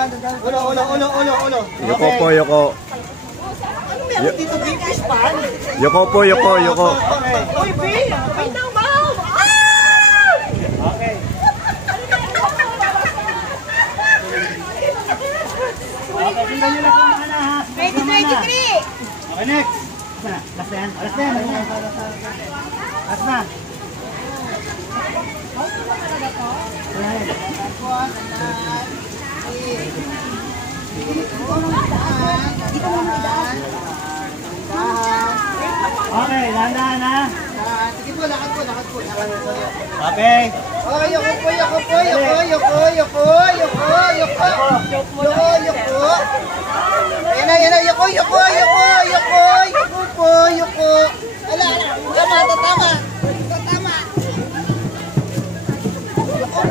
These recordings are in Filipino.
Ulo. Yoko po, yoko. Ano meron dito? Fish pan? Yoko po, yoko. Uy, B! Wait lang, ma'am! Okay. Okay, tingnan nyo lang kung mga na ha. 2023! Okay, next. Last na yan. Last na. Okay, dahan-dahan ha. Sige po, lakad po. Okay. Oh, yoko. Yan na, yoko. Ala, tama. Yoko.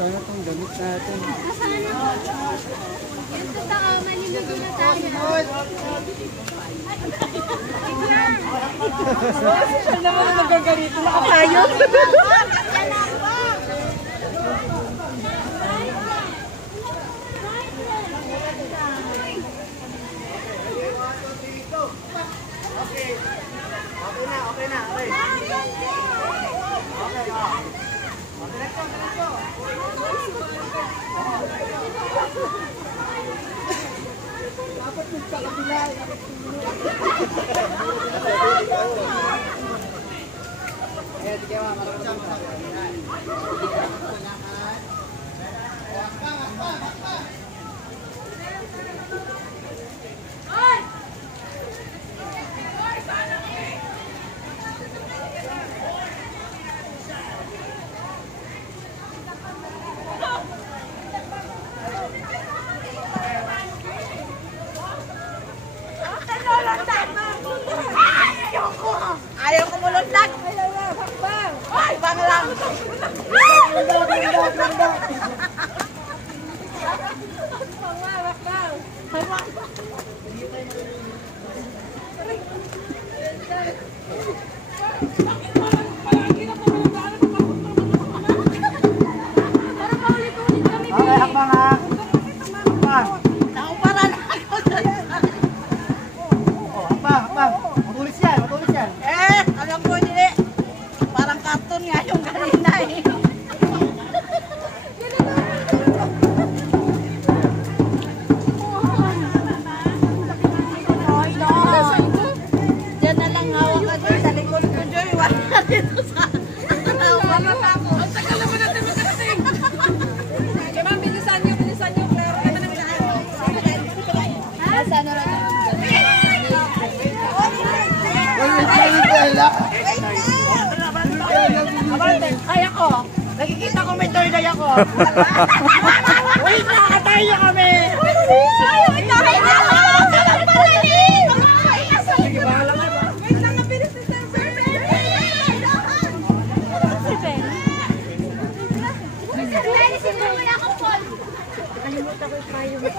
Sana itong gamit natin. Ito sa maliligo na tayo. Siya naman ang nagagarito. Nakatayo. Okay na. Dapat magkakabila. Ayan, sige mga marunong. Ayaw ko mulundag. Ay, bang lang. Okay, hakbang ha. Nakumpara na ako. Hakbang. Matulis yan. Alam ko hindi. Parang karton nga yung kanina eh. Diyan na lang hawak ka doon sa likod ko, Joy. Wala dito sa... Ang tagal naman natin magkarating. Kaya ma'am, bilisan nyo. Klaro ka na ng lahat. Saan na lang? Kaya ko, nakikita ko may toy-toy ako. Wait na, atay nyo kami. Wait na, salang palalim. Sige, bahala ka ba? Wait lang, napilis ni Sir Ben. Si Ben? Nalisin mo muna akong Paul. Nakalimutan ko yung payo mo.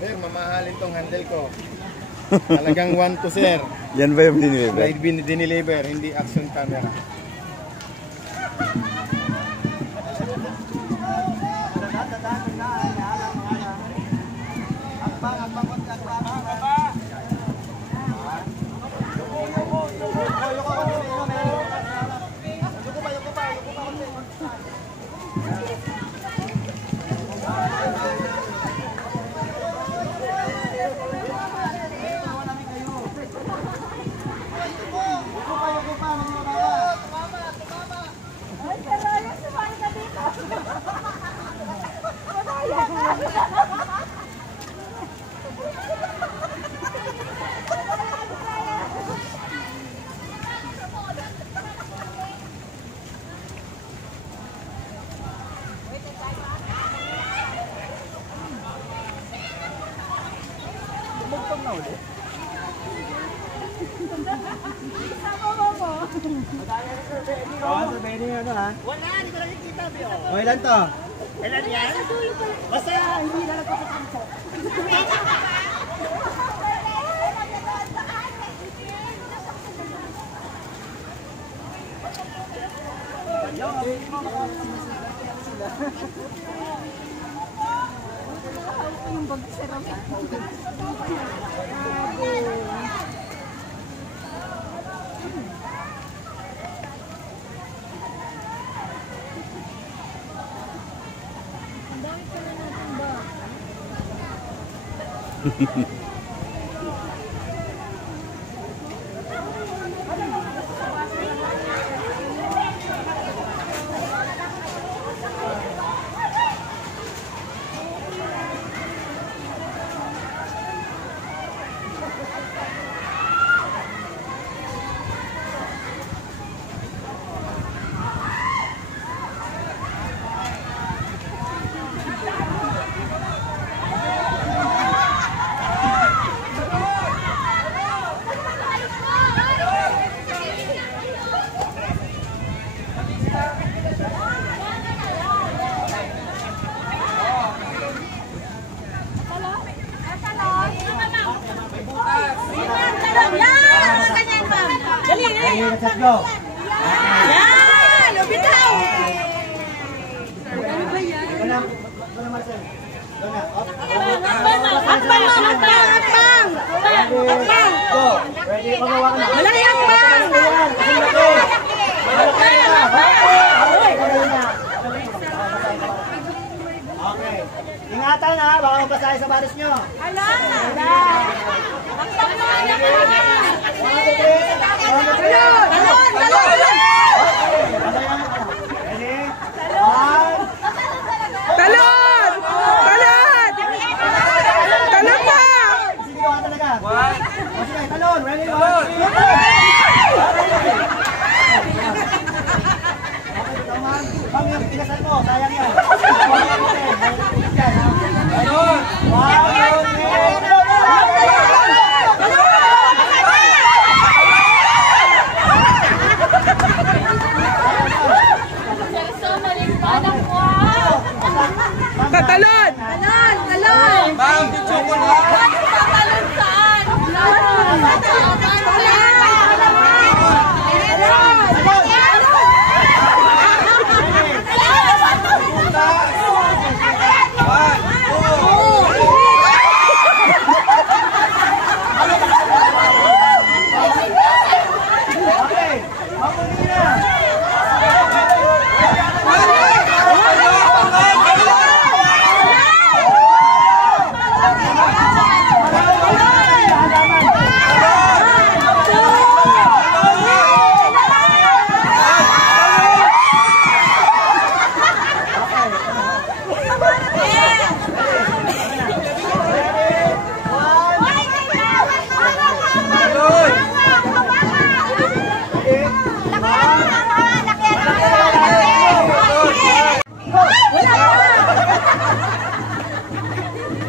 Sir, mamahalin tong handle ko. Talagang 1 to sir. Yan ba yung diniliver? Diniliver, hindi action camera. Sa Benny ano ha? Wala, hindi ko nakikita, Bio. O, ilan to? Ilan yan? Basta hindi na nagpapakampo. Let's go. Yan! Lubitaw! Wala Marcel. Doon na. Hakbang mo! Hakbang! Hakbang! Hakbang! Go. Ready? Pagawa ka na. Malaki hakbang! Okay. Ingatan ha, baka magpasahe sa baris nyo. Ala! Ala! Hakbang mo! Talon! Talon! Ready? One. Talon! Talon! Talon pa! Sige ka talaga. One. Sige, talon. Ready? One. Okay, tama. Bang yung pinasan mo, sayang yan. Talon. Tatalon! Talon! Talon! Ma'am, chocolate! Talon saan? Okay, mamuli na.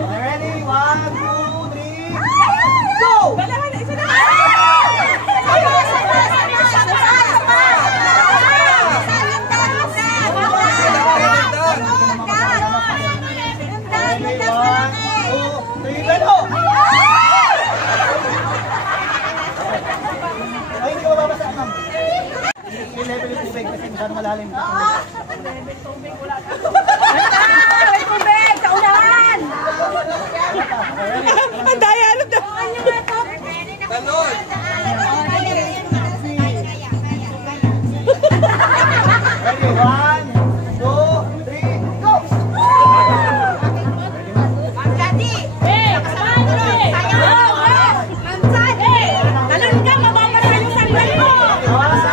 Ready? 1, 2, 3, go! Ready? 1, 2, 3, go! Ay, hindi ko mababasa, ma'am. Yung level yung tubig kasi masyado malalim. May tubig! Sa unahan! Ang daya, alam na! Talon! Ready? 1, 2, 3, go! Daddy! Talon ka! Mababasa yung sandal mo! One,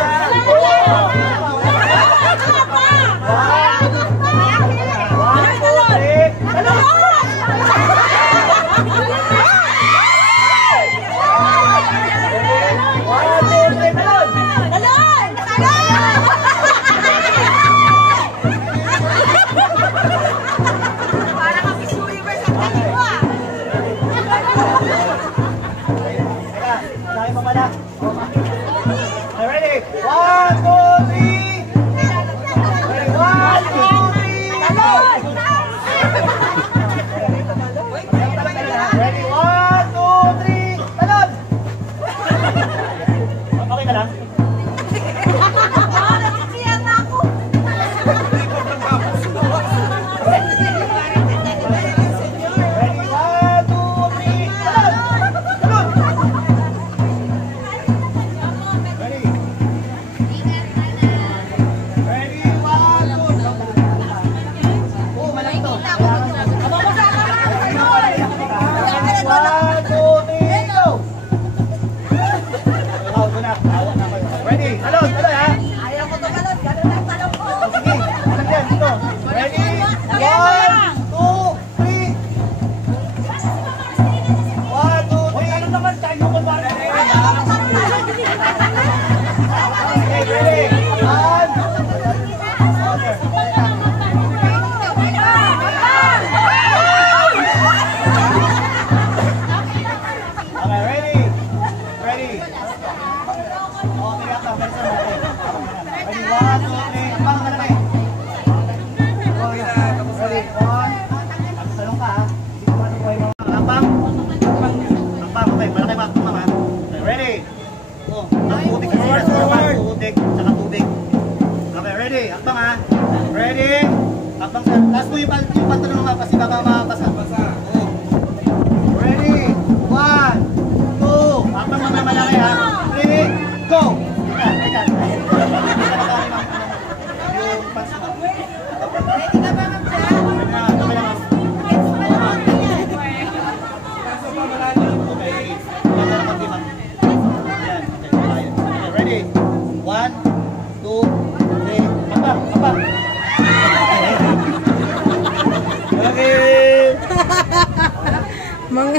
ready? One. Talong ka ha. Hakbang. Hakbang, okay. Malaki ba? Hakbang ha. Ready? Oh, tubig kasi na sa naman. Tubig, saka tubig. Okay, ready? Hakbang ha. Ready? Hakbang sa... Last mo yung pantalon mo kasi baka mabasa. Oh. Ready? 1, 2. Hakbang mamaya malaki ha. 3, go! Teka. Yung pants mo. Ready ka ba, Ma'am Cha? Okay lang. Ready? 1, 2, 3. Abang. Mga